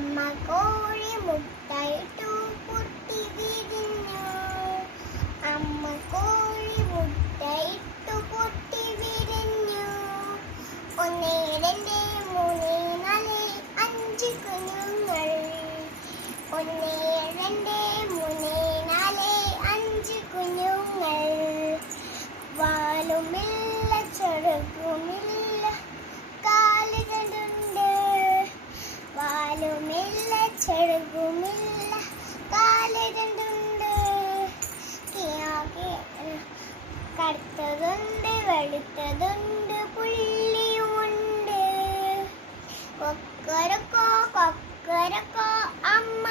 അമ്മ കോഴി മുട്ടയിട്ടു പൊട്ടി വിരിഞ്ഞു. അമ്മ കോഴി മുട്ടയിട്ടു പൊട്ടി വിരിഞ്ഞു. 1 2 3 4 5 കുഞ്ഞുങ്ങൾ. 1 2 3 4 5 കുഞ്ഞുങ്ങൾ. വാലുമില്ല ചെറുകുമില്ല കാല് രണ്ടുണ്ട്. വാലുമില്ല ചെറുകുമില്ല കാല് രണ്ടുണ്ട്. കറുത്തതുണ്ട് വെളുത്തതുണ്ട് പുള്ളിയുമുണ്ട്. കൊക്കരക്കോ കൊക്കരക്കോ അമ്മ